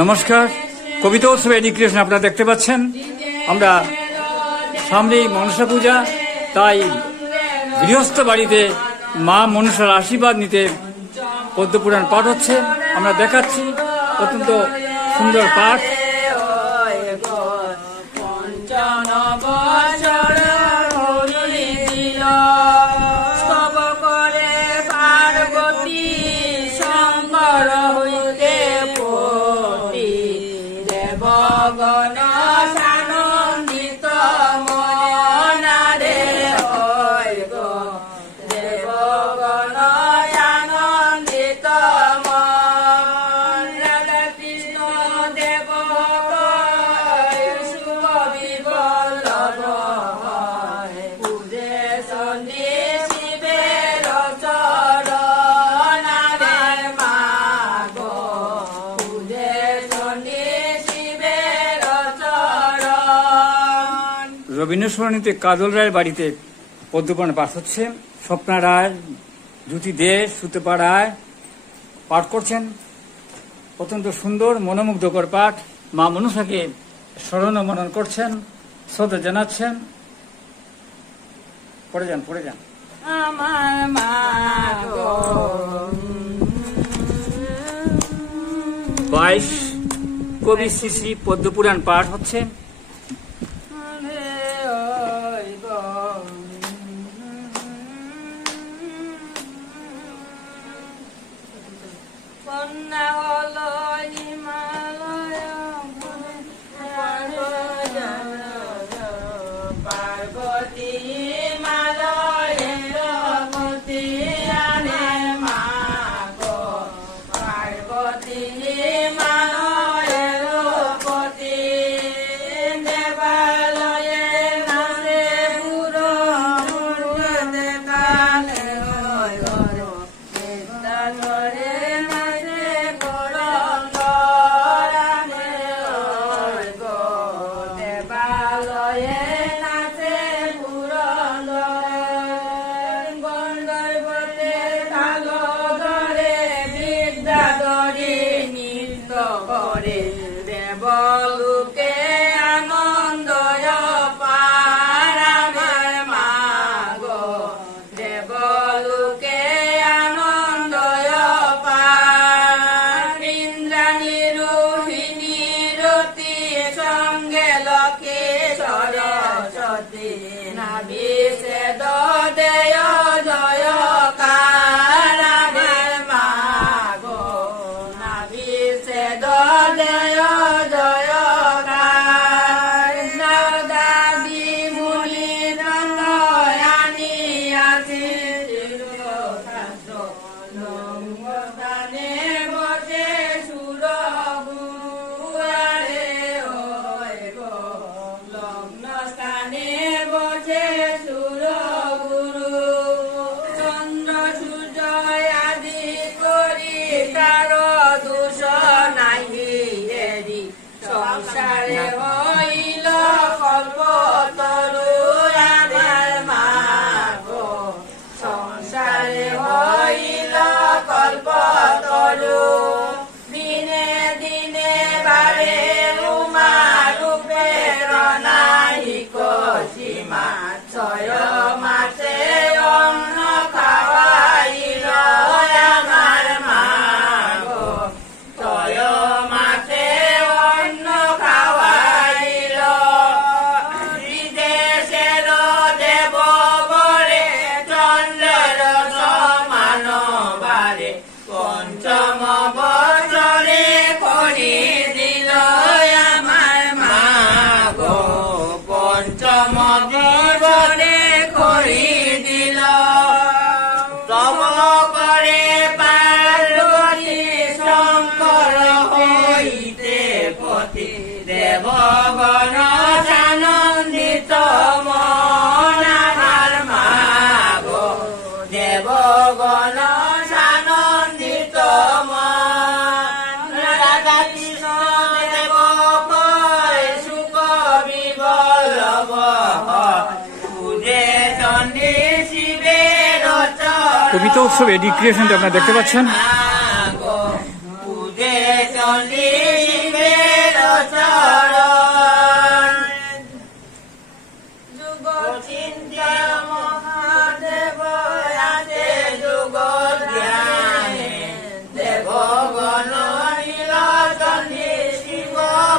নমস্কার, কবিতা উৎসব এডুকেশন আপনারা দেখতে পাচ্ছেন। আমরা সামনেই মনসা পূজা, তাই গৃহস্থ বাড়িতে মা মনসার আশীর্বাদ নিতে পদ্মপুরাণ পাঠ হচ্ছে। আমরা দেখাচ্ছি অত্যন্ত সুন্দর পাঠ। রবীন্দ্রসরণীতে কাজল রায়ের বাড়িতে পদ্মপুরাণ পাঠ হচ্ছে। স্বপ্না রায়, জ্যোতি দে, সুতপা রায় পাঠ করছেন। অত্যন্ত সুন্দর মনোমুগ্ধকর পাঠ। মা মনসাকে স্মরণ মনন করছেন, শ্রদ্ধা জানাচ্ছেন। পড়ে যান। আমার মা গো 22 কবি শ্রী শ্রী পদ্মপুরাণ পাঠ হচ্ছে। কন্যা হলো হিমালয় পার্বতী হিমালয়ের পতি আনে মা গো পার্বতী হিমালয়ের পতি দেবালয়ে নাচে পুরো দেখালে বিদ্যাধরে দেবলোকে আনন্দয় পার আমার মা গো দেবলোকে আনন্দয় পার ইন্দ্রাণী রোহিণী রতি সঙ্গে লক্ষ্মী সরস্বতী নাভিষেদ দেয় জয় কার আমার মা গো নাভিষেদ দেয় জয় কার দাদি মুনি নন্দয়ানি আছি লঙ্গস্থানে বসে সুর গুয়ারে হয় গো লগ্ন স্থানে বসে সুর গুরু চন্দ্র সূর্য আদি করি তার দোষ নাহি এরি সংসারে হইল কল্প তরু আমার মা গো সংসারে হইল কল্প তরু দিনে দিনে বাড়ে রুমা রূপের নাহিক সীমা 6 মাসে অন্ন খাওয়াইল আমার মা গো 6 মাসে অন্ন খাওয়াইল বিদেশের দেব বরে চন্দ্রের সমান বারে পঞ্চম বছরে করি দিল আমার মা গো পঞ্চম বছরে করি দিল তব করে পার্বতী শঙ্কর হইতে পতি দেবগণ আনন্দিত মন আমার মা গো দেবগণ আনন্দিত মন রাধা কৃষ্ণ দেব কয় সুখ বিবলব পূজে চণ্ডী শিবের কবিতা উৎসব এডুকেশন আপনারা দেখতে পাচ্ছেন। পূজে চণ্ডী শিবের চরণ যুগ চিন্তা মহাদেব আছে যুগ ধ্যানে দেবগণ নীলচণ্ডী শিব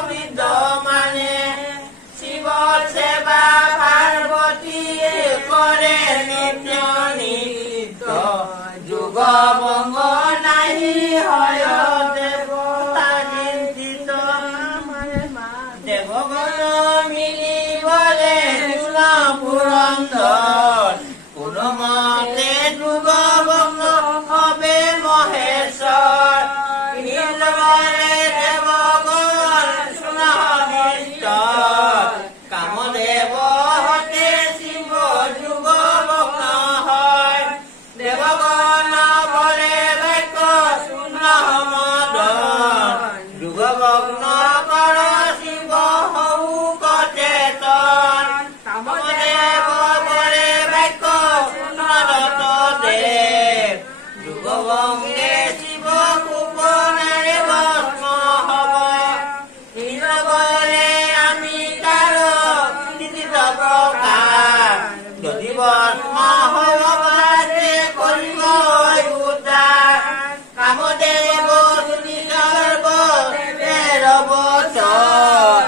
বিদ্যমানে শিব সেবা পার্বতী করে নিত্য নিত্য যুগ বঙ্গ নাহি হয় দেবতা নিন্দিত দেবগণ মিলি বলে চুলা পুরন্দর কোনো মতে যুগ বঙ্গ হবে মহেশ্বর বলে দেবগণ শুনা কামদেব হতে শিব যুগ বঙ্গ হয় দেবগণ বলে বাক্য শুনা মদন যুগ বঙ্গ কর শিব হউ কচেতন কামদেব বলে বাক্য শুনা রত দেব যুগ বঙ্গে শিব কুপনারে ভস্ম হব বলে আমি তার নীতিত প্রকার যদি ভস্ম হব পারে করিব উদ্ধার কামদেব শুনি সর্ব দেবের বচন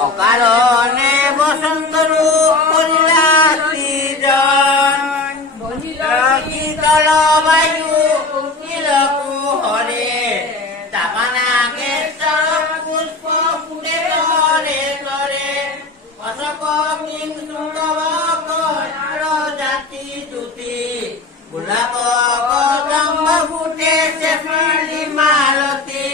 অকারণে বসন্ত রূপ করিলা সৃজন শীতল বায়ু নীলকু হরে তামানাকে পুষ্প ফুটে তরে তরে অশোক জাতি জুতি গোলাপ কদম্ব ফুটে শেফালি মালতী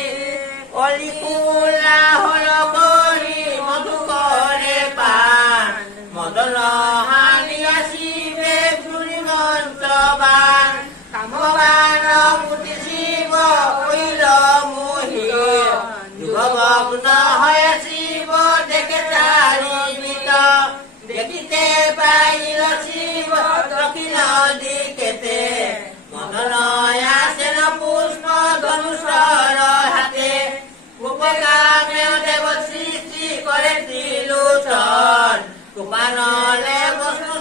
অলি ফুলা হল করি মধু করে পান মদন হানিয়া শিবে মন্ত্রবান কামবান পুতি শিব হইল মোহি যুগভগ্ন হয় শিব দেখে চারিবিত দেখিতে পাইল শিব দক্ষিণ দিকেতে মদন আসেন পুষ্প ধনুষর হাতে উপকামে দেব সৃষ্টি করে ত্রিলোচন কুপানলে বস্তু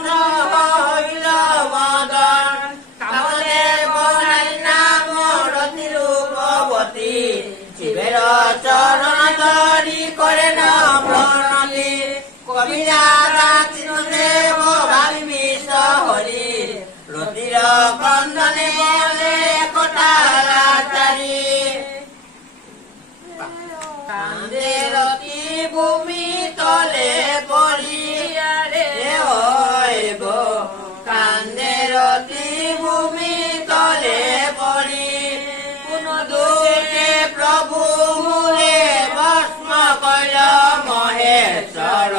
হইল মদন কামদেব নাম রতি রূপবতী শিবের চরণ ধরি করে নমনতি কবিরা দেব ভাবি বিষ হরি রতির বন্ধনে বলে কোটারি কান্দে রতি ভূমি তলে পড়ি হইব কান্দে রতি ভূমি তলে পড়ি কোন দোষে প্রভু মুরে ভস্ম কইল মহেশ্বর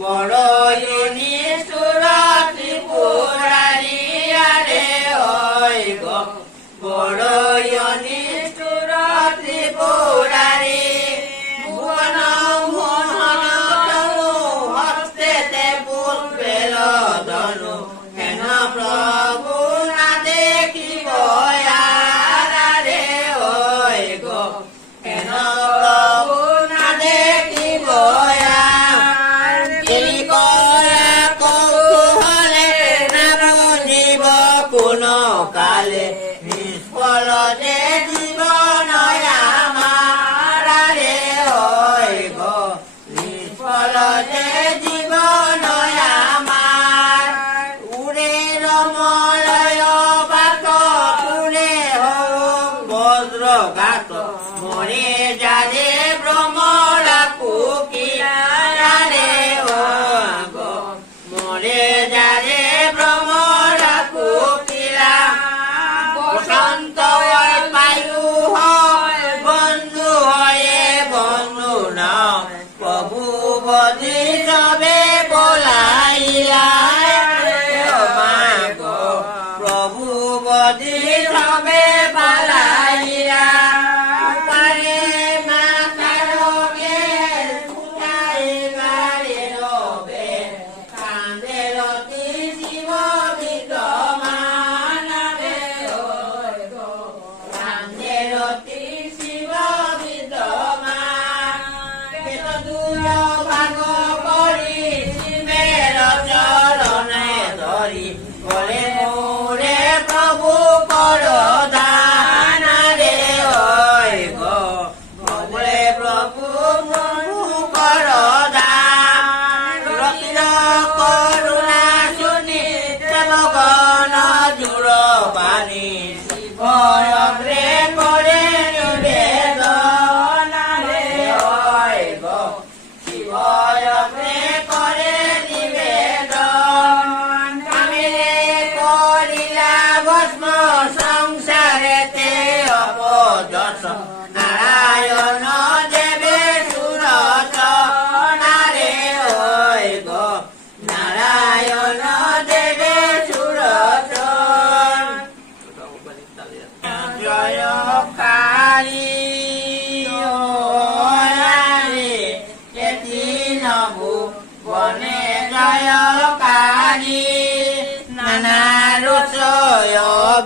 বড়ই নিষ্ঠুর ত্রিপুরারি আরে হইব বড়ই নিষ্ঠুর ত্রিপুরারি ভুবন মোহন তনু হস্তেতে পুষ্পেল ধনু হেন প্রভু না দেখ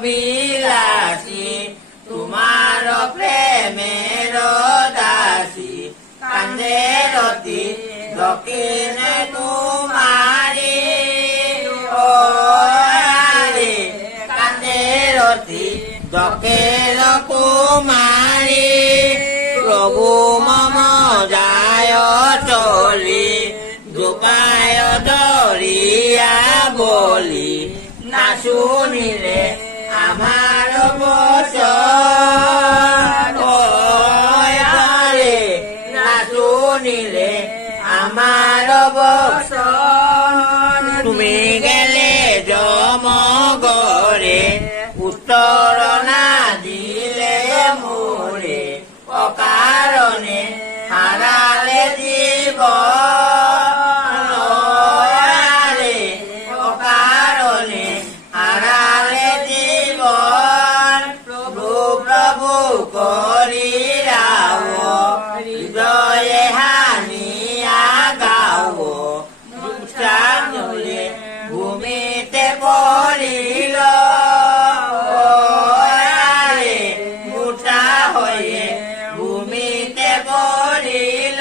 বিলাসী তোমাৰ প্ৰেমেৰ দাসী কান্দে ৰতি দক্ষিণে তোমাৰি কান্দে ৰতি দক্ষিণ কুমাৰী প্ৰভু মম যায় চলি দুপায় দৰিয়া বলি নাচুনিলে আমাৰ বচন নাচুনিলে আমাৰ বচন তুমি গেলে জমগৰে উত্তৰ নাদিলে মোৰে অকাৰণে হাৰালে জীৱন অকাৰণে হাৰালে জীৱন প্ৰভু প্ৰভু কৰি ৰাৱ হৃদয়ে হানিয়া গাৱ মুচানলে ভূমিতে পৰিল মুঠা হৈয়ে ভূমিতে পৰিল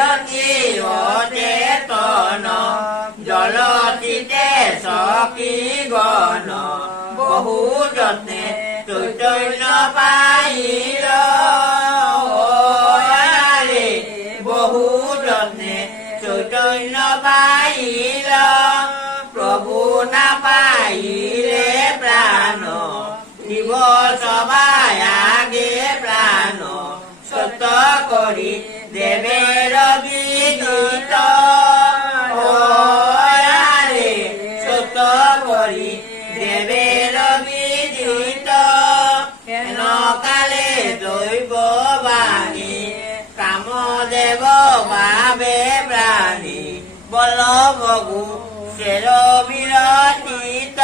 ৰতিতে তন জলতিতে চকী গণ বহু যত্নে চৈতন্য পাইল বহু যত্নে চৈতন্য পাইল প্ৰভু নাপাইলে প্ৰাণ শিৱ সবাই আগে প্ৰাণ সত্য কৰি দেৱেৰ বিদিত সত্য কৰি দেৱেৰ বিদিত কালে দৈৱ বাণী কামদেৱ বাবে প্ৰাণী বল ভগু চেৰ বিৰতিত